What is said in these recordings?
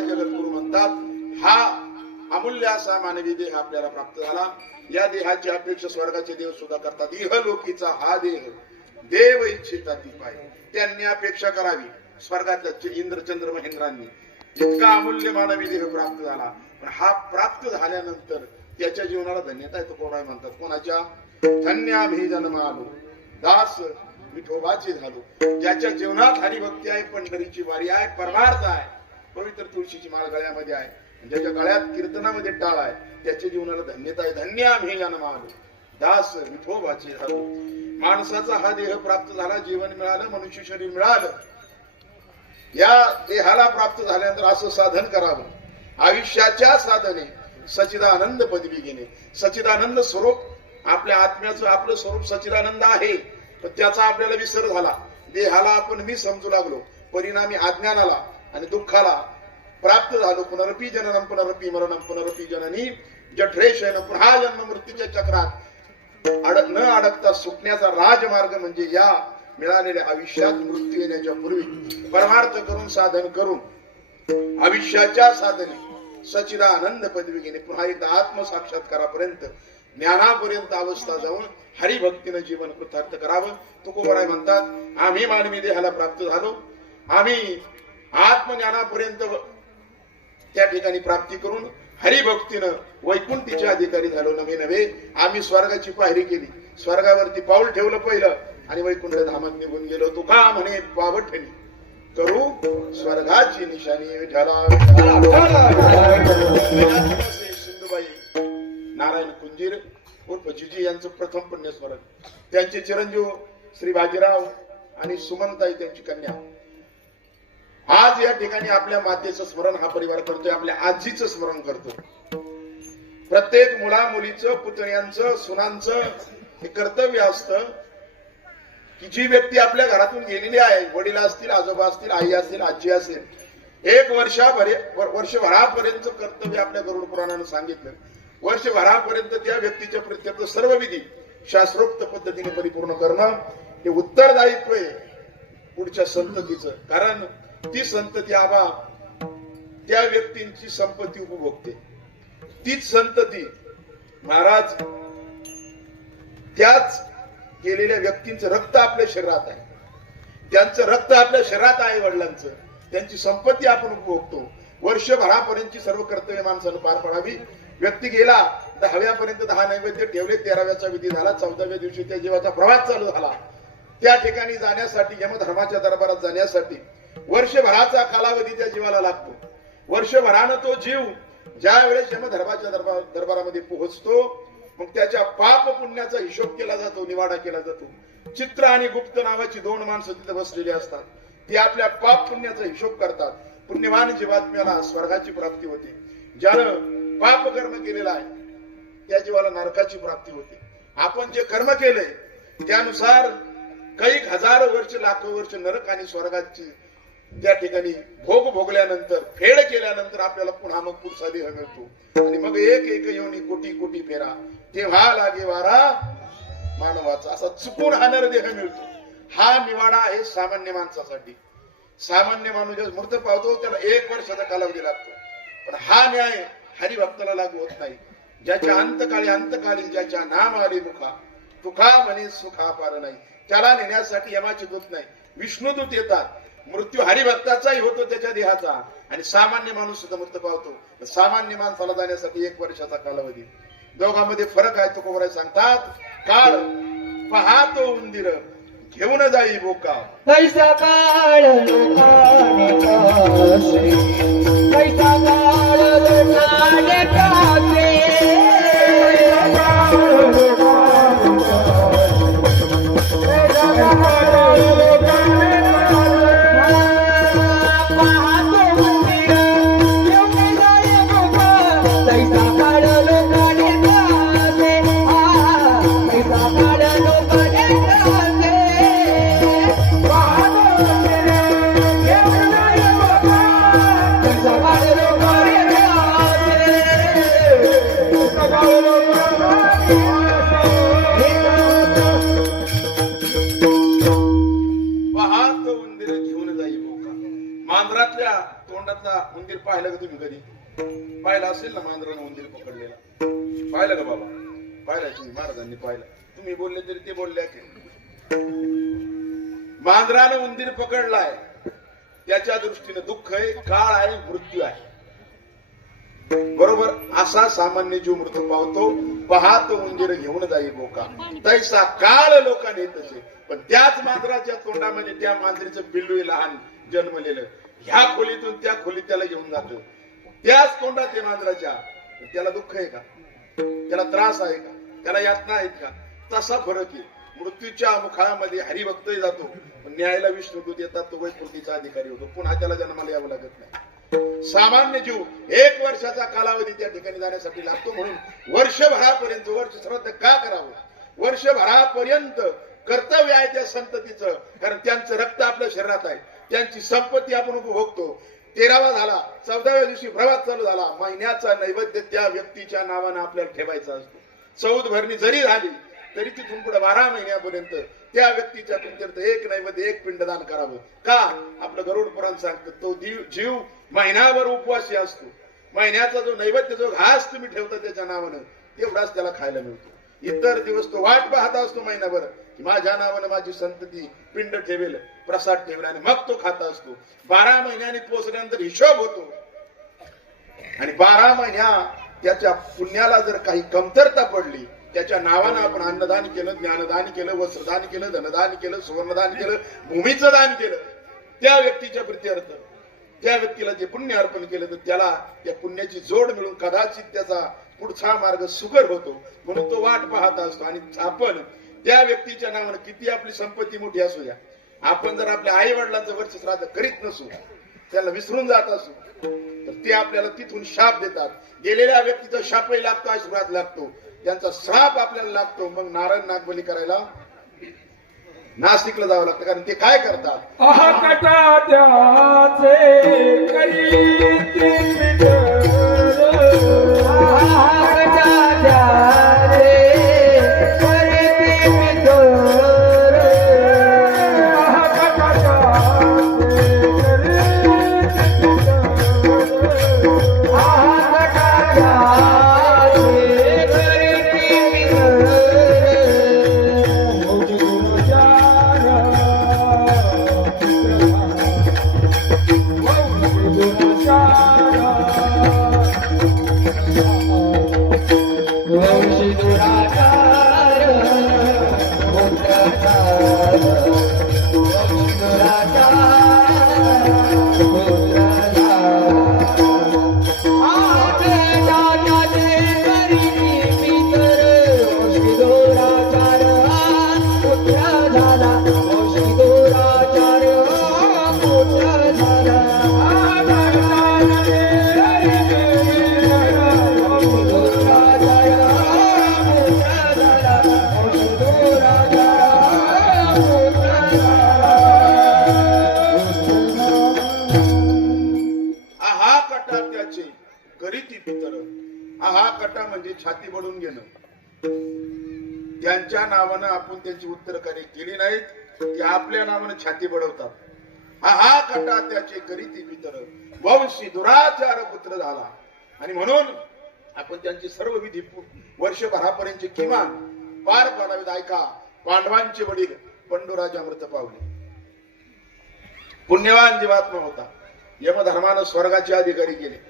शिवाय जगद्गुरु म्हणतात हा अमूल्य असा मानवी देह आपल्याला प्राप्त झाला. या देहाची अपेक्षा स्वर्गाचे देव सुद्धा करतात. इहलोकीचा हा देह देव इच्छिता ती पाय. त्यांनी अपेक्षा करावी स्वर्गातल्या इंद्रचंद्र महेंद्रांनी. इतका अमूल्य मानवी देह प्राप्त झाला. पण हा प्राप्त झाल्यानंतर त्याच्या जीवनाला धन्यता आहे. तो कोणाय म्हणतात कोणाच्या? धन्य आम्ही जन्म आलो दास विठोबाचे झालो. ज्याच्या जीवनात हरिभक्ती आहे, पंढरीची वारी आहे, परमार्थ आहे, पवित्र तुळशीची माळ गळ्यामध्ये आहे, ज्याच्या गळ्यात कीर्तनामध्ये टाळ आहे, त्याच्या जीवनाला धन्यता आहे. धन्य आम्ही जन्म आलो दास विठोबाचे झालो. माणसाचा हा देह प्राप्त झाला, जीवन मिळालं, मनुष्य शरीर मिळालं. या देहाला प्राप्त झाल्यानंतर असं साधन करावं. आयुष्याच्या साधने सच्चिदानंद पदवी घेणे. सच्चिदानंद स्वरूप आपल्या आत्म्याचं आपलं स्वरूप सच्चिदानंद आहे, पण त्याचा आपल्याला विसर झाला. देहाला आपण मी समजू लागलो, परिणामी अज्ञानाला आणि दुःखाला प्राप्त झालो. पुनरपी जननम पुनरपी मरणम पुनरपी जननी जठरेशन. पुन्हा जन्म मृत्यूच्या चक्रात न अडकता सुटण्याचा राजमार्ग म्हणजे या मिळालेल्या आयुष्यात मृत्यू येण्याच्या पूर्वी परमार्थ करून साधन करून आयुष्याच्या साधने सच्चिदानंद पदवी घेणे. पुन्हा एकदा आत्मसाक्षात्कारापर्यंत ज्ञानापर्यंत अवस्था जाऊन हरिभक्तीनं जीवन कृतार्थ करावं. तुकोबराय म्हणतात आम्ही मानवी देहाला प्राप्त झालो, आम्ही आत्मज्ञानापर्यंत त्या ठिकाणी प्राप्ती करून हरिभक्तीनं वैकुंठीचे अधिकारी झालो. नवे नवे आम्ही स्वर्गाची पायरी केली, स्वर्गावरती पाऊल ठेवलं पहिलं आणि वैकुंठ धामात निघून गेलो. तुका म्हणे पावठणी करू स्वर्गाची निशाणी विठ्ठला. सिंधुबाई नारायण कुंजीर उर्फ जिजी यांचं प्रथम पुण्यस्मरण. त्यांचे चिरंजीव श्री बाजीराव आणि सुमनताई त्यांची कन्या आज या ठिकाणी आपल्या मातेचं स्मरण हा परिवार करतोय, आपल्या आजीचं स्मरण करतो. प्रत्येक मुला मुलीचं पुतण्यांचं सुनांचं हे कर्तव्य असतं की जी व्यक्ती आपल्या घरातून गेलेली आहे, वडील असतील, आजोबा असतील, आई असतील, आजी असेल, एक वर्षभरापर्यंत कर्तव्य आपल्या गरुड पुराणानं सांगितलं. वर्षभरापर्यंत त्या व्यक्तीच्या प्रत्यर्थ सर्व विधी शास्त्रोक्त पद्धतीने परिपूर्ण करणं हे उत्तरदायित्व आहे पुढच्या संततीचं. कारण ती संतती आबा त्या व्यक्तींची संपत्ती उपभोगते. तीच संतती महाराज त्याच केलेल्या व्यक्तींचं रक्त आपल्या शरीरात आहे, त्यांचं रक्त आपल्या शरीरात आहे, वडिलांचं, त्यांची संपत्ती आपण उपभोगतो. वर्षभरापर्यंतची सर्व कर्तव्य माणसानं पार पडावी. व्यक्ती गेला 10व्यापर्यंत 10 नैवेद्य ठेवले, 13व्याचा विधी झाला, 14व्या दिवशी त्या जीवाचा प्रवास चालू झाला. त्या ठिकाणी जाण्यासाठी यमधर्माच्या दरबारात जाण्यासाठी वर्षभराचा कालावधी त्या जीवाला लागतो. वर्षभरानं तो जीव ज्या वेळेस यमधर्माच्या दरबारामध्ये पोहोचतो मग त्याच्या पाप पुण्याचा हिशोब केला जातो, निवाडा केला जातो. चित्र आणि गुप्त नावाची 2 माणसं तिथे बसलेली असतात. ती आपल्या पाप पुण्याचा हिशोब करतात. पुण्यवान जीवात्म्याला स्वर्गाची प्राप्ती होते. ज्यानं पाप कर्म केलेला आहे त्या जीवाला नरकाची प्राप्ती होते. आपण जे कर्म केले त्यानुसार काही हजारो वर्ष लाखो वर्ष नरक आणि स्वर्गाची त्या ठिकाणी भोग भोगल्यानंतर फेड केल्यानंतर आपल्याला पुन्हा मग पुढचा देह मिळतो आणि मग एक एक योनी कोटी कोटी फेरा तेव्हा लागे वारा मानवाचा. असा चुकून हा नरदेह मिळतो. हा निवाडा आहे सामान्य माणसासाठी. सामान्य माणूस जेव्हा मृत पावतो त्याला 1 वर्षाचा कालावधी लागतो. पण हा न्याय हरिभक्ताला लागू होत नाही. ज्याच्या अंतकाळी ज्याच्या नाम आले मुखा तुका म्हणे सुखा पार नाही, त्याला नेण्यासाठी यमाचे दूत नाही, विष्णुदूत येतात. मृत्यू हरिभक्ताचाही होतो त्याच्या देहाचा आणि सामान्य माणूस सुद्धा मृत पावतो. सामान्य माणसाला जाण्यासाठी 1 वर्षाचा कालावधी. दोघांमध्ये फरक आहे. तुकोबराय सांगतात काळ पाहतो उंदीर घेऊन जाई बोका. कैसा काळ लोकाने कासे, कैसा काळ लोकाने कासे, मांजरातल्या तोंडातला उंदीर पाहिलं का तुम्ही कधी? पाहिलं असेल ना मांजरानं उंदीर पकडलेला, पाहिलं का बाबा? पाहिलं तुम्ही, महाराजांनी पाहिलं. तुम्ही बोलले तरी ते बोलले की मांजरानं उंदीर पकडलाय, त्याच्या दृष्टीने दुःख आहे, काळ आहे, मृत्यू आहे. बरोबर असा सामान्य जीव मृत्यू पावतो. पाहत उंदीर घेऊन जाई बोका, तैसा काळ लोकांनी तसे. पण त्याच मांजराच्या तोंडामध्ये त्या मांजरीचं पिल्लू लहान जन्मलेलं ह्या खोलीतून त्या खोलीत त्याला घेऊन जातो. त्याच तोंडात त्या मांजराच्या, त्याला दुःख आहे का? त्याला त्रास आहे का? त्याला यातना आहेत का? तसा फरक आहे. मृत्यूच्या मुखामध्ये हरिभक्तही जातो, पण न्यायाला विष्णुदूत येतात, तो वैकुंठीचा अधिकारी होतो. पुन्हा त्याला जन्माला यावं लागत नाही. सामान्य जीव 1 वर्षाचा कालावधी त्या ठिकाणी जाण्यासाठी लागतो. म्हणून वर्षभरापर्यंत वर्ष श्राद्ध का करावं? वर्षभरापर्यंत कर्तव्य आहे त्या संततीचं, कारण त्यांचं रक्त आपल्या शरीरात आहे, त्यांची संपत्ती आपण उपभोगतो. 13वा झाला, 14व्या दिवशी प्रवास चालू झाला. महिन्याचा नैवेद्य त्या व्यक्तीच्या नावानं आपल्याला ठेवायचा असतो. 14 भरणी जरी झाली तरी तिथून पुढे 12 महिन्यापर्यंत त्या व्यक्तीच्या प्रित्यर्थ 1 नैवेद्य 1 पिंडदान करावं. का? आपलं गरुड पुराण सांगतं, तो जीव महिनाभर उपवासी असतो. महिन्याचा जो नैवेद्य, जो घास तुम्ही ठेवता त्याच्या नावानं, तेवढाच त्याला खायला मिळतो. इतर दिवस तो वाट पाहत असतो महिनाभर, की माझ्या नावानं माझी संतती पिंड ठेवेल, प्रसाद ठेवेल, आणि मग तो खात असतो. 12 महिन्यांनी पोहोचल्यानंतर हिशोब होतो, आणि 12 महिन्या त्याच्या पुण्याला जर काही कमतरता पडली, त्याच्या नावानं आपण अन्नदान केलं, ज्ञानदान केलं, वस्त्रदान केलं, धनदान केलं, सुवर्णदान केलं, भूमीचं दान केलं, त्या व्यक्तीच्या प्रित्यर्थ त्या व्यक्तीला जे पुण्य अर्पण केलं, तर त्याला त्या पुण्याची जोड मिळून कदाचित त्याचा पुढचा मार्ग सुकर होतो. म्हणून तो वाट पाहत असतो. आणि आपण त्या व्यक्तीच्या नावानं किती आपली संपत्ती मोठी असू द्या, आपण जर आपल्या आई वडिलांचं वर्ष श्राद्ध करीत नसू, त्याला विसरून जात असू, तर ते आपल्याला तिथून शाप देतात. गेलेल्या व्यक्तीचा शापही लागतो, आशीर्वाद लागतो, त्यांचा श्राप आपल्याला लागतो. मग नारायण नागबली करायला नाशिकला जावं लागतं. कारण ते काय करतात? अहकटा त्याचे करीती म्हणजे छाती बडून घेणं. त्यांच्या नावानं आपण त्यांची उत्तर कार्य केली नाहीत, ते आपल्या नावानं छाती बडवतात. हा कटा त्याचे करीती पितर, वंशी दुराचार पुत्र झाला. आणि म्हणून आपण त्यांची सर्व विधी वर्षभरापर्यंत किमान पार पाडावेत. ऐका, पांडवांचे वडील पंडूराजा मृत पावले. पुण्यवान जीवात्मा होता. यमधर्मानं स्वर्गाचे अधिकारी केले.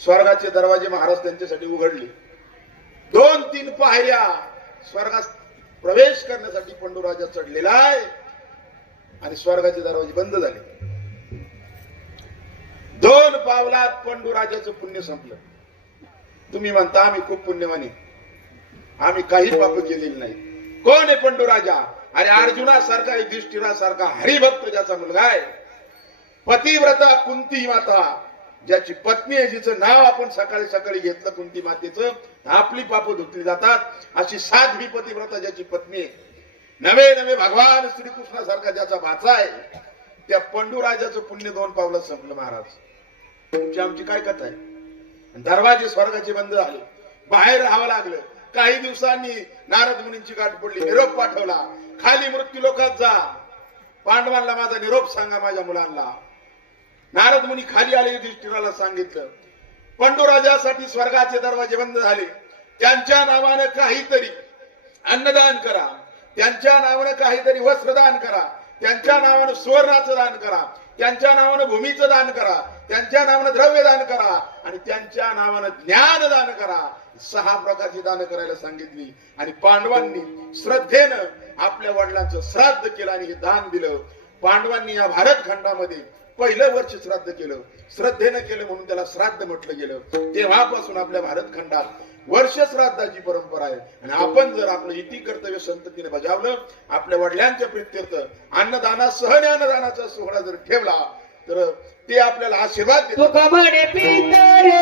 स्वर्गाचे दरवाजे महाराज त्यांच्यासाठी उघडले. 2-3 पायऱ्या स्वर्गात प्रवेश करण्यासाठी पंडूराजा चढलेला आहे, आणि स्वर्गाचे दरवाजे बंद झाले. 2 पावलात पंडूराजाचं पुण्य संपलं. तुम्ही म्हणता आम्ही खूप पुण्यवानी, आम्ही काही पाप केलेली नाही. कोण आहे पंडूराजा? अरे अर्जुनासारखा, युधिष्ठिरासारखा हरिभक्त ज्याचा मुलगा आहे, पतिव्रता कुंती माता, ज्याची पत्नी आहे, जिचं नाव आपण सकाळी सकाळी घेतलं कुंती मातेचं, आपली पाप धुतली जातात. अशी साध्वी पतिव्रता ज्याची पत्नी आहे, नवे भगवान श्रीकृष्णासारखा ज्याचा भाचा आहे, त्या पंडूराजाचं पुण्य 2 पावलात संपलं. महाराज, तुमची आमची काय कथा आहे? दरवाजे स्वर्गाचे बंद झाले, बाहेर राहावं लागलं. काही दिवसांनी नारद मुनींची गाठ पडली, निरोप पाठवला, खाली मृत्यू लोकात जा, पांडवांना माझा निरोप सांगा, माझ्या मुलांना. नारद मुनी खाली आले, युधिष्ठिराला सांगितलं पंडूराजासाठी स्वर्गाचे दरवाजे बंद झाले, त्यांच्या नावानं काहीतरी अन्नदान करा, त्यांच्या नावानं काहीतरी वस्त्रदान करा, त्यांच्या नावानं सुवर्णाचं दान करा, त्यांच्या नावानं भूमीचं दान करा, त्यांच्या नावानं द्रव्य दान करा आणि त्यांच्या नावानं ज्ञान दान करा. 6 प्रकारची दान करायला सांगितली आणि पांडवांनी श्रद्धेनं आपल्या वडिलांचं श्राद्ध केलं आणि हे दान दिलं. पांडवांनी या भारत खंडामध्ये पहिलं वर्ष श्राद्ध केलं, श्रद्धेनं केलं म्हणून त्याला श्राद्ध म्हटलं गेलं. तेव्हापासून आपल्या भारत खंडात वर्ष श्राद्धाची परंपरा आहे आणि आपण जर आपलं इति कर्तव्य संततीने बजावलं, आपल्या वडिलांच्या प्रीत्यर्थ अन्नदानासह ज्ञानदानाचा सोहळा जर ठेवला तर ते आपल्याला आशीर्वाद देतात. तुका म्हणे पितरे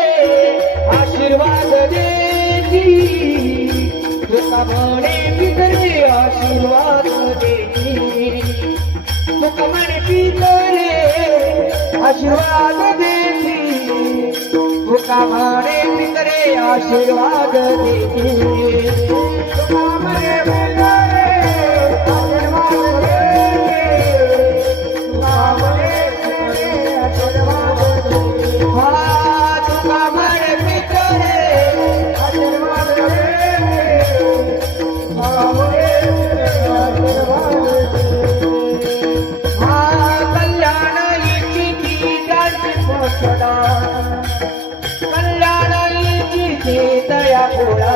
आशीर्वाद देती, तुका म्हणे पितरे आशीर्वाद देती, तुका म्हणे पितरे आशीर्वाद देती, तुका म्हणे पितरे आशीर्वाद देती, तुका म्हणे पितरे आशीर्वाद देती, तुका म्हणे दया गोळा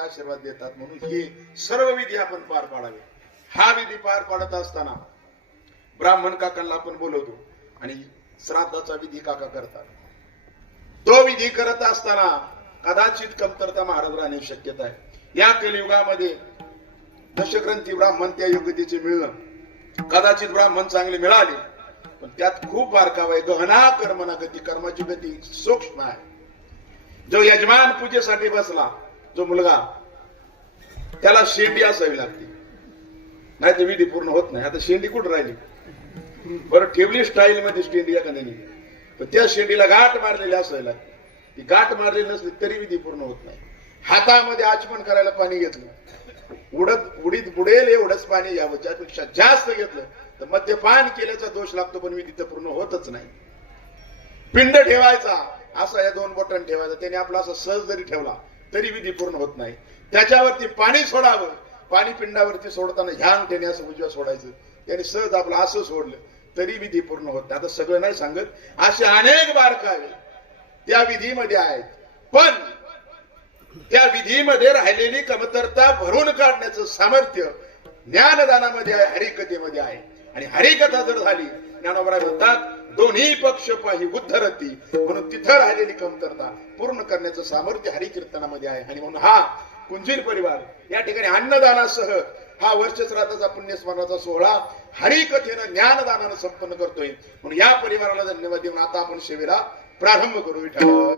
आशीर्वाद देतात. म्हणून हे सर्व विधी आपण पार पाडावे. हा विधी पार पाडत असताना ब्राह्मण काकांना आपण बोलवतो आणि श्राद्धाचा विधी काका करतात. तो विधी करत असताना कदाचित कमतरता महाराज राहण्याची शक्यता आहे. या कलियुगामध्ये दशग्रंथी ब्राह्मण त्या योग्यतेचे मिळणं, कदाचित ब्राह्मण चांगले मिळाले पण त्यात खूप बारकाव आहे. गहना कर्मना गती, कर्माची गती सूक्ष्म आहे. जो यजमान पूजेसाठी बसला, जो मुलगा, त्याला शेंडी असावी लागते, नाही तर विधी पूर्ण होत नाही. आता शेंडी कुठं राहिली बरं, ठेवली स्टाईल मध्ये शेंडी एखाद्याने, पण त्या शेंडीला गाठ मारलेली असावी लागते. ती गाठ मारलेली नसली तरी विधी पूर्ण होत नाही. हातामध्ये आचमन करायला पाणी घेतलं, उडीत बुडेल एवढंच पाणी यावं, त्यापेक्षा जास्त घेतलं तर मद्यपान केल्याचा दोष लागतो, पण विधी तर पूर्ण होतच नाही. पिंड ठेवायचा असा या 2 बोटांनी ठेवायचा, त्याने आपला असा सहज जरी ठेवला तरी विधी पूर्ण होत नाही. त्याच्यावरती पाणी सोडावं, पाणी पिंडावरती सोडताना ह्या अंगठ्याने असं उजव्या सोडायचं, त्याने सहज आपलं असं सोडलं तरी विधी पूर्ण होत नाही. आता सगळं नाही सांगत, असे अनेक बारकावे त्या विधीमध्ये आहेत. पण त्या विधीमध्ये राहिलेली कमतरता भरून काढण्याचं सामर्थ्य ज्ञानदानामध्ये आहे, हरिकथेमध्ये आहे. आणि हरिकथा जर झाली, ज्ञानोबराय म्हणतात दोन्ही पक्ष पाही उद्धरती, म्हणून तिथं राहिलेली कमतरता पूर्ण करण्याचं सामर्थ्य हरिकीर्तनामध्ये आहे. आणि म्हणून हा कुंजीर परिवार या ठिकाणी अन्नदानासह हा वर्ष श्राद्धाचा पुण्यस्मरणाचा सोहळा हरिकथेनं ज्ञानदानानं संपन्न करतोय. म्हणून या परिवाराला धन्यवाद देऊन आता आपण सेवेला प्रारंभ करू. विठ्ठल